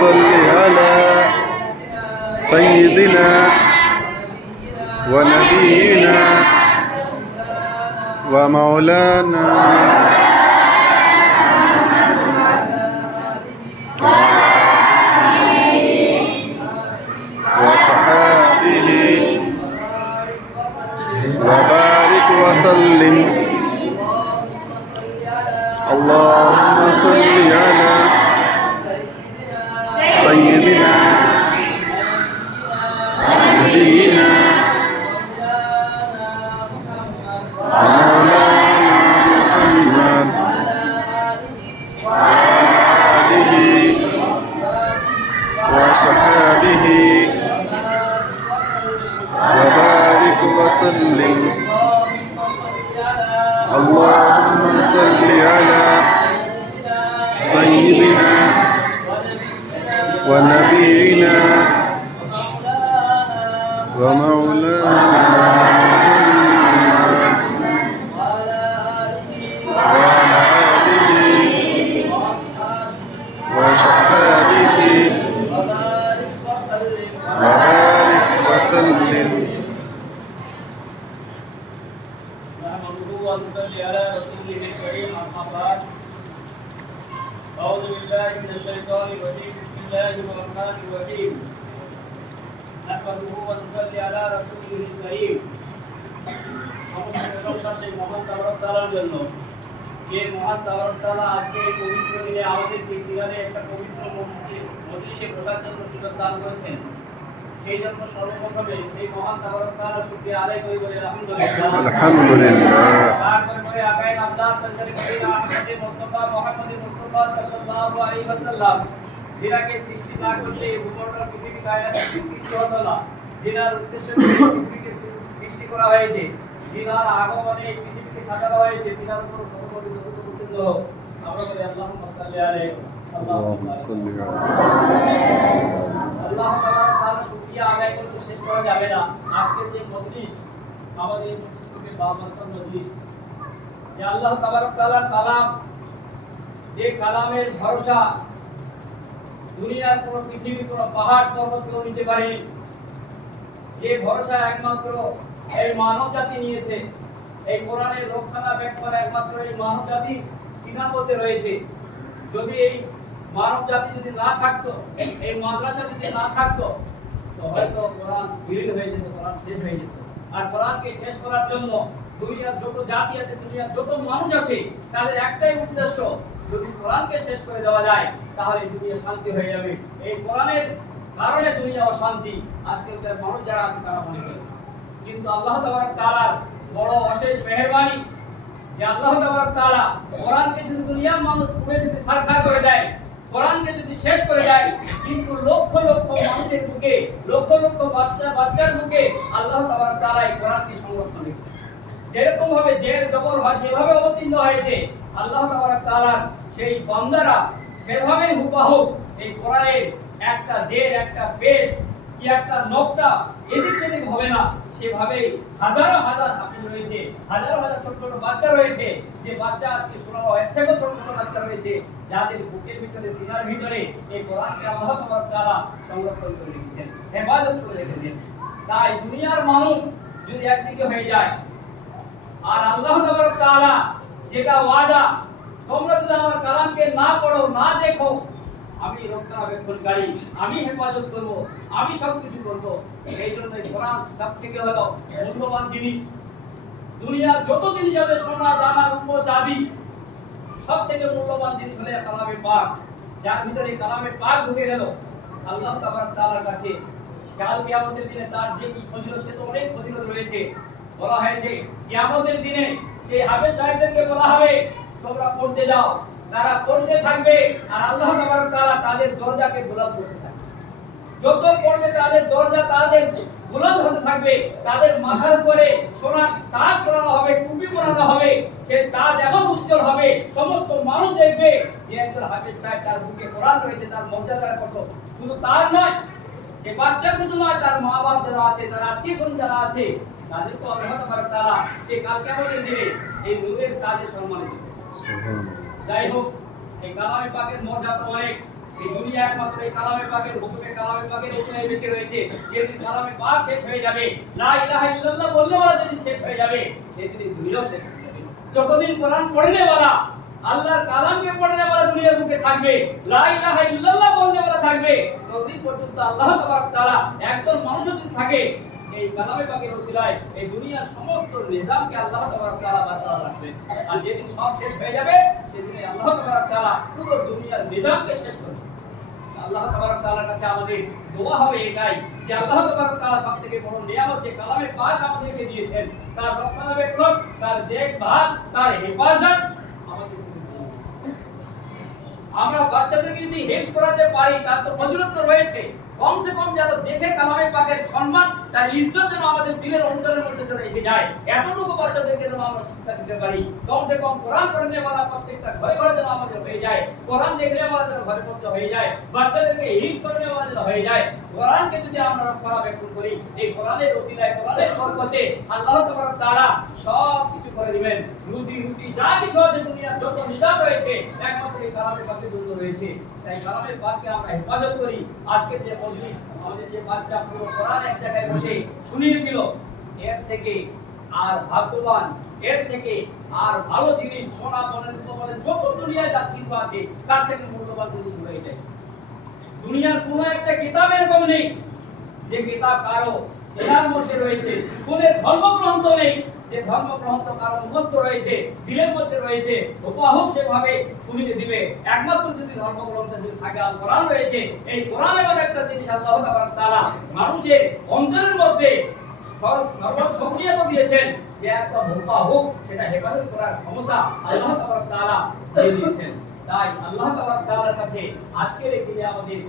صل على سيدنا ونبينا ومولانا وصحابه وبارك وسلم. اللهم صل على سيدنا نبينا ومولانا محمد وآله وصحابه وبارك وسلم. اللهم صل على سيدنا ونبينا ومولانا محمد وعلى آله وصحبه وبارك وسلم. ونصلي على رسوله الكريم أما بعد. أعوذ بالله من الشيطان الرجيم. بسم الله الرحمن الرحيم. نحمده ونصلي على رسوله الكريم. সমস্ত প্রশংসা সেই মহান তাবারক তাআলার জন্য, যে মহান তাবারক তাআলা আজকে এই পবিত্র দিনে আমাদেরকে দিনে একটা পবিত্র মজলিসে বসার জন্য সুযোগ দান করেছেন। সেই জন্য সর্বপ্রথমে সেই মহান তাবারক তাআলার শুকরিয়া আদায় করি বলে আলহামদুলিল্লাহ। আলহামদুলিল্লাহ। তারপরে আকায়ে নামদার তরকারি করিনা আহমদে মুস্তাফা মুহাম্মদে মুস্তাফা সাল্লাল্লাহু আলাইহি ওয়াসাল্লাম, যিনাকে সৃষ্টি না করলে এই উপরটা পৃথিবী কায়নাত সৃষ্টি হতো না, যিনার উদ্দেশ্যে পৃথিবীকে সৃষ্টি করা হয়েছে, যিনার আগমনে এই পৃথিবীকে সাজানো হয়েছে, যিনার উপর সর্বপরি যত পছন্দ হোক, আমরা বলি আল্লাহুম্মা সাল্লি আলাইহি আল্লাহুম্মা সাল্লি আলাইহি। আল্লাহ তাআলার শুকরিয়া আদায় করতে শেষ করা যাবে না। আজকের যে মজলিস, আমাদের মজলিসকে বাবরকত মজলিস, যে আল্লাহ তাবারক তাআলার কালাম, যে কালামের ভরসা দুনিয়ার কোন পৃথিবীর কোন পাহাড় পর্বত কেউ নিতে পারেনি, যে ভরসা একমাত্র এই মানব জাতি নিয়েছে, এই কোরআনের রক্ষণা বেক্ষণ একমাত্র এই মানব জাতি সিনাপথে রয়েছে। যদি এই মানব জাতি যদি না থাকতো, এই মাদ্রাসা যদি না থাকতো, তো হয়তো কোরআন বিলীন হয়ে যেত, কোরআন শেষ হয়ে যেত। আর কোরআনকে শেষ করার জন্য দুনিয়ার যত জাতি আছে, দুনিয়ার যত মানুষ আছে, তাদের একটাই উদ্দেশ্য, যদি কোরআনকে শেষ করে দেওয়া যায় তাহলে দুনিয়া শান্তি হয়ে যাবে। এই কোরআনের কারণে দুনিয়া অশান্তি আজকালকার মানুষ যারা আছে তারা মনে করে। কিন্তু আল্লাহ তাবারক তাআলার বড় অশেষ মেহেরবানি যে আল্লাহ তাবারক তাআলা কোরআনকে যদি দুনিয়ার মানুষ পুরো যদি সারখার করে দেয়, কোরআনকে যদি শেষ করে দেয়, কিন্তু লক্ষ লক্ষ মানুষের বুকে, লক্ষ লক্ষ বাচ্চার বুকে আল্লাহ তাবারক তাআলা এই কোরআনকে সংরক্ষণ রেখেছেন। যেরকম ভাবে জের জবর যেভাবে অবতীর্ণ হয়েছে, আল্লাহ তাবারক তাআলার সেই বান্দারা সেভাবে হুবহু এই কোরআনের একটা জের, একটা পেশ কি একটা নকটা এদিক সেদিক হবে না, সেভাবে হাজারো হাজার হাফেজ রয়েছে, হাজারো হাজার ছোট ছোট বাচ্চা রয়েছে, যে বাচ্চা আজকে শোনানো এর থেকেও ছোট ছোট বাচ্চা রয়েছে, যাদের বুকের ভিতরে সিনার ভিতরে এই কোরআনকে আল্লাহ তাবারক তাআলা সংরক্ষণ করে রেখেছেন, হেফাজত করে রেখেছেন। তাই দুনিয়ার মানুষ যদি একদিকে হয়ে যায়, আর আল্লাহ তাবারক তাআলা যেটা ওয়াদা, তোমরা যদি আমার কালামকে না পড়ো, না দেখো, আমি রক্ষণাবেক্ষণকারী, আমি হেফাজত করব, আমি সবকিছু করব। এই জন্য কোরআন সব থেকে হলো মূল্যবান জিনিস। দুনিয়ার যত জিনিস আছে, সোনা দানা রূপো চাঁদি, সব থেকে মূল্যবান জিনিস হলো কালামে পাক। যার ভিতরে কালামে পাক ঢুকে গেল, আল্লাহ তাবারক তাআলার কাছে কাল কিয়ামতের দিনে তার যে কি ফজিলত, সে তো অনেক ফজিলত রয়েছে। বলা হয়েছে কিয়ামতের দিনে সেই হাফেজ সাহেবদেরকে বলা হবে তোমরা পড়তে যাও, তারা পড়তে থাকবে, আর আল্লাহ তাবারক তাআলা তাদের দরজাকে বুলন্দ করতে থাকবে। যত পড়বে তাদের দরজা তাদের বুলন্দ হতে থাকবে, তাদের মাথার উপরে সোনার তাজ পরানো হবে, টুপি পরানো হবে, সেই তাজ এমন উজ্জ্বল হবে, সমস্ত মানুষ দেখবে যে একজন হাফেজ সাহেব, তার বুকে কোরআন রয়েছে, তার মর্যাদা কত। শুধু তার নয়, সে বাচ্চা শুধু নয়, তার মা বাপ যারা আছে, তার আত্মীয় স্বজন যারা আছে, তাদেরকে আল্লাহ তাআলা সে কাল কিয়ামতের দিনে এই নূরের তাজে সম্মানিত করবেন। সুবহানাল্লাহ। যাই হোক, এই কালামে পাকের মর্যাদা অনেক। এই দুনিয়া একমাত্র এই কালামে পাকের হুকুমে কালামে পাকের উসিলায় বেঁচে রয়েছে। যেদিন কালামে পাক শেষ হয়ে যাবে, লা ইলাহা ইল্লাল্লাহ বললে ওরা যেদিন শেষ হয়ে যাবে, সেদিন এই দুনিয়াও শেষ হয়ে যাবে। যতদিন কোরআন পড়নে ওয়ালা, আল্লাহর কালামকে পড়নে ওয়ালা দুনিয়ার বুকে থাকবে, লা ইলাহা ইল্লাল্লাহ বললে ওরা থাকবে, ততদিন পর্যন্ত আল্লাহ তাআলা একজন মানুষ যদি থাকে, এই কালামে পাকের ওসিলায় এই দুনিয়ার সমস্ত নিজামকে আল্লাহ তাআলা বাঁচিয়ে রাখবেন। আর যেদিন সব শেষ হয়ে যাবে, সেদিন আল্লাহ তাআলা পুরো দুনিয়ার নিজামকে শেষ করবেন। আল্লাহ তাআলার কাছে আমাদের দোয়া হবে এটাই যে আল্লাহ তাআলা সবথেকে বড় নিয়ামত যে কালামে পাক আমাদেরকে দিয়েছেন, তার রক্ষণাবেক্ষণ, তার দেখভাল, তার হেফাজত আমাদের আমরা বাচ্চাদেরকে যদি হেল্প করাতে পারি, তার তো ফজিলত রয়েছে। কমসে কম যেন দেখে কালামে পাকের সম্মান, তার ইজ্জত যেন আমাদের দিলের অন্তরের মধ্যে যেন এসে যায়, এতটুকু বাচ্চাদেরকে যেন আমরা শিক্ষা দিতে পারি। কমসে কম কোরআন পড়নে ওয়ালা প্রত্যেকটা ঘরে ঘরে যেন আমাদের হয়ে যায়, কোরআন দেখলে ওয়ালা যেন ঘরে মধ্যে হয়ে যায়, বাচ্চাদেরকে হিফজ করনে ওয়ালা যেন হয়ে যায়। কোরআনকে যদি আমরা রক্ষণাবেক্ষণ করি, এই কোরআনের ওসিলায়, কোরআনের বরকতে আল্লাহ তাআলা সব কিছু করে দিবেন। রুজি রুটি যা কিছু আছে দুনিয়ার যত নিজাম রয়েছে, একমাত্র এই কালামে পাকের জন্য রয়েছে। তাই কালামে পাককে আমরা হেফাজত করি। আজকে যে মজলিস, আমাদের যে বাচ্চা পুরো কোরআন এক জায়গায় বসে শুনিয়ে দিল, এর থেকে আর ভাগ্যবান, এর থেকে আর ভালো জিনিস, সোনা বলেন, বলেন, যত দুনিয়ায় যা কিছু আছে, তার থেকে মূল্যবান জিনিস হয়ে যায়। দুনিয়ার কোনো একটা কিতাব এরকম নেই যে কিতাব কারো সেটার মধ্যে রয়েছে, কোন ধর্মগ্রন্থ নেই যে ধর্মগ্রন্থ কারো মুখস্থ রয়েছে, দিলের মধ্যে রয়েছে, হুবহু সেভাবে শুনিয়ে দিবে। একমাত্র যদি ধর্মগ্রন্থ যদি থাকে, আল কোরআন রয়েছে, এই কোরআন এমন একটা জিনিস আল্লাহ তাআলা মানুষের অন্তরের মধ্যে সর্বসক্রিয় দিয়েছেন যে একটা হুবহু সেটা হেফাজত করার ক্ষমতা আল্লাহ তাআলা দিয়ে দিয়েছেন। তাই আল্লাহ তাআলার কাছে আজকের এই দিনে আমাদের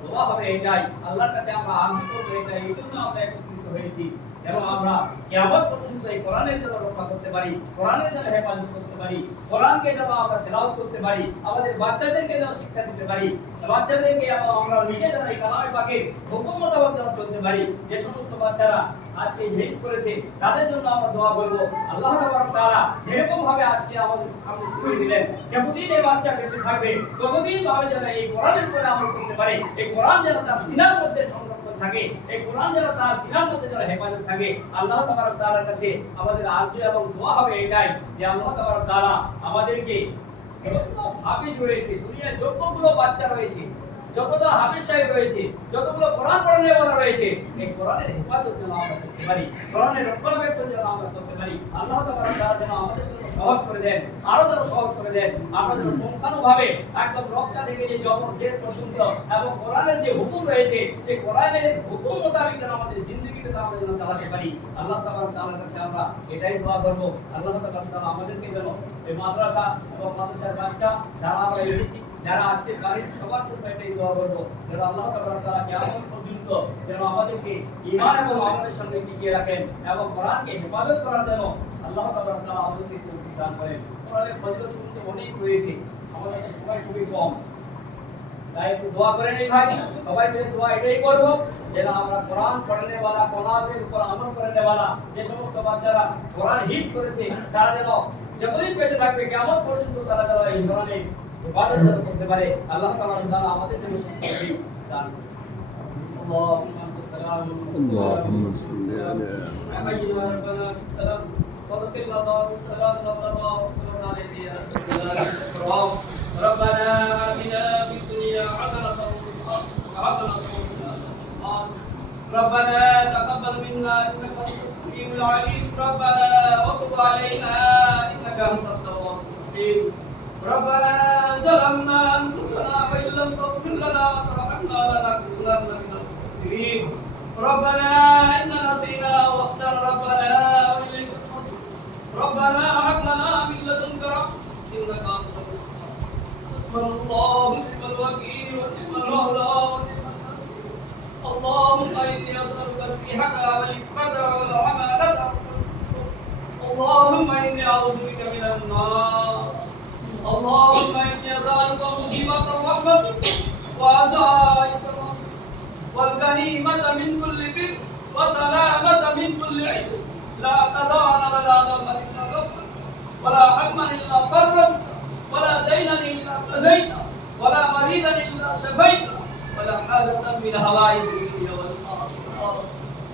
দোয়া হবে এটাই, আল্লাহর কাছে আমরা আনন্দ করব এটাই, এই জন্য আমরা একত্রিত হয়েছি এবং আমরা কিয়ামত পর্যন্ত এই কোরআনের জন্য রক্ষা করতে পারি, কোরআনের জন্য হেফাজত করতে পারি, কোরআনকে যেন আমরা তেলাওয়াত করতে পারি, আমাদের বাচ্চাদেরকে যেন শিক্ষা দিতে পারি, বাচ্চাদেরকে আমরা নিজে যেন এই কালামে পাকের হুকুম মোতাবেক যেন চলতে পারি। যে সমস্ত বাচ্চারা আজকে হিট করেছে, তাদের জন্য আমরা দোয়া করব আল্লাহ তাআলা এরকম ভাবে আজকে আমাদের সামনে শুরু দিলেন, যতদিন এই বাচ্চা বেঁচে থাকবে ততদিন ভাবে যেন এই কোরআনের উপরে আমল করতে পারে, এই কোরআন যেন তার সিনার মধ্যে সংরক্ষণ থাকে, এই কোরআন যেন তার সিনার মধ্যে যেন হেফাজত থাকে। আল্লাহ তাআলার কাছে আমাদের আরজু এবং দোয়া হবে এটাই যে আল্লাহ তাআলা আমাদেরকে যত হাফেজ রয়েছে, দুনিয়ায় যতগুলো বাচ্চা রয়েছে, যতগুলো হাফেজ সাহেব রয়েছে, যতগুলো কোরআন পড়ানো রয়েছে, এই কোরআনের হেফাজত যেন আমরা করতে পারি, কোরআনের রক্ষণাবেক্ষণ যেন আমরা করতে পারি। আল্লাহ তাআলা যেন আমাদের জন্য সহজ করে দেন, আরো যেন সহজ করে দেন। আমরা যেন পুঙ্খানুভাবে একদম রক্ষা থেকে যে জবর জের পর্যন্ত এবং কোরআনের যে হুকুম রয়েছে, সেই কোরআনের হুকুম মোতাবেক যেন আমাদের জিন্দেগিতে আমরা যেন চালাতে পারি। আল্লাহ তাআলার কাছে আমরা এটাই দোয়া করব। আল্লাহ তাআলা আমাদেরকে যেন এই মাদ্রাসা এবং মাদ্রাসার বাচ্চা যারা আমরা এসেছি, যারা আসতে পারি, সবার জন্য এটাই দোয়া করবো যেন আল্লাহ তাআলা কিয়ামত পর্যন্ত যেন আমাদেরকে ঈমান এবং আমলের সঙ্গে টিকিয়ে রাখেন এবং কোরআনকে হেফাজত করার জন্য আল্লাহ তাআলা আমাদেরকে তৌফিক দান করেন। কোরআনের ফজিলত কিন্তু অনেক রয়েছে, আমাদের সময় খুবই কম, তাই একটু দোয়া করে নেই ভাই, সবাই মিলে দোয়া এটাই করবো যেন আমরা কোরআন পড়নে ওয়ালা, কোরআনের উপর আমল করনে ওয়ালা যে সমস্ত বাচ্চারা কোরআন হিট করেছে, তারা যেন যতদিন বেঁচে থাকবে কিয়ামত পর্যন্ত তারা যেন এই কোরআনের ইবাদত করতে পারে। আল্লাহ তাআলা আমাদের জন্য তৌফিক দান করুন। اللهم صل على سيدنا السلام صدق الله السلام وتبارك عليه يا الكرام. ربنا آتنا في الدنيا حسنة وفي الآخرة حسنة وقنا عذاب النار. ربنا تقبل منا إنك أنت السميع العليم. ربنا وتب علينا إنك أنت التواب الرحيم. ربنا ظلمنا أنفسنا وإن لم تغفر لنا وترحمنا لنكونن من الخاسرين. ربنا إننا نسينا واخترنا ربنا وإليك المصير. ربنا هب لنا من لدنك رحمة إنك أنت الوهاب. حسبنا الله ونعم الوكيل ونعم المولى ونعم النصير. اللهم إني أسألك الصحة والعفة والعمالة والرزق. اللهم إني أعوذ بك من النار. اللهم إني أسألك مصيبة رحمتك وعزائك والغني وسلامة من كل إثم لا تدع لنا ذنبا إلا غفرته ولا هما إلا فرجته ولا دينا إلا قضيته ولا مريضا إلا شفيته ولا حاجة من هوائج الدنيا والآخرة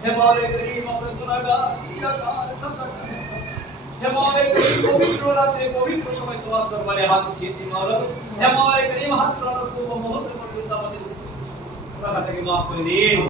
हे मौला करीम अपने गुनाहगार सियाकार खता हे मौला करीम पवित्र रात्रि पवित्र समय তোমার দরবারে হাত উঠিয়েছি মওলা হে মৌলা করিম হাত তোলার পূর্ব মুহূর্তে পর্যন্ত আমাদের গুনাহটাকে maaf করে দিন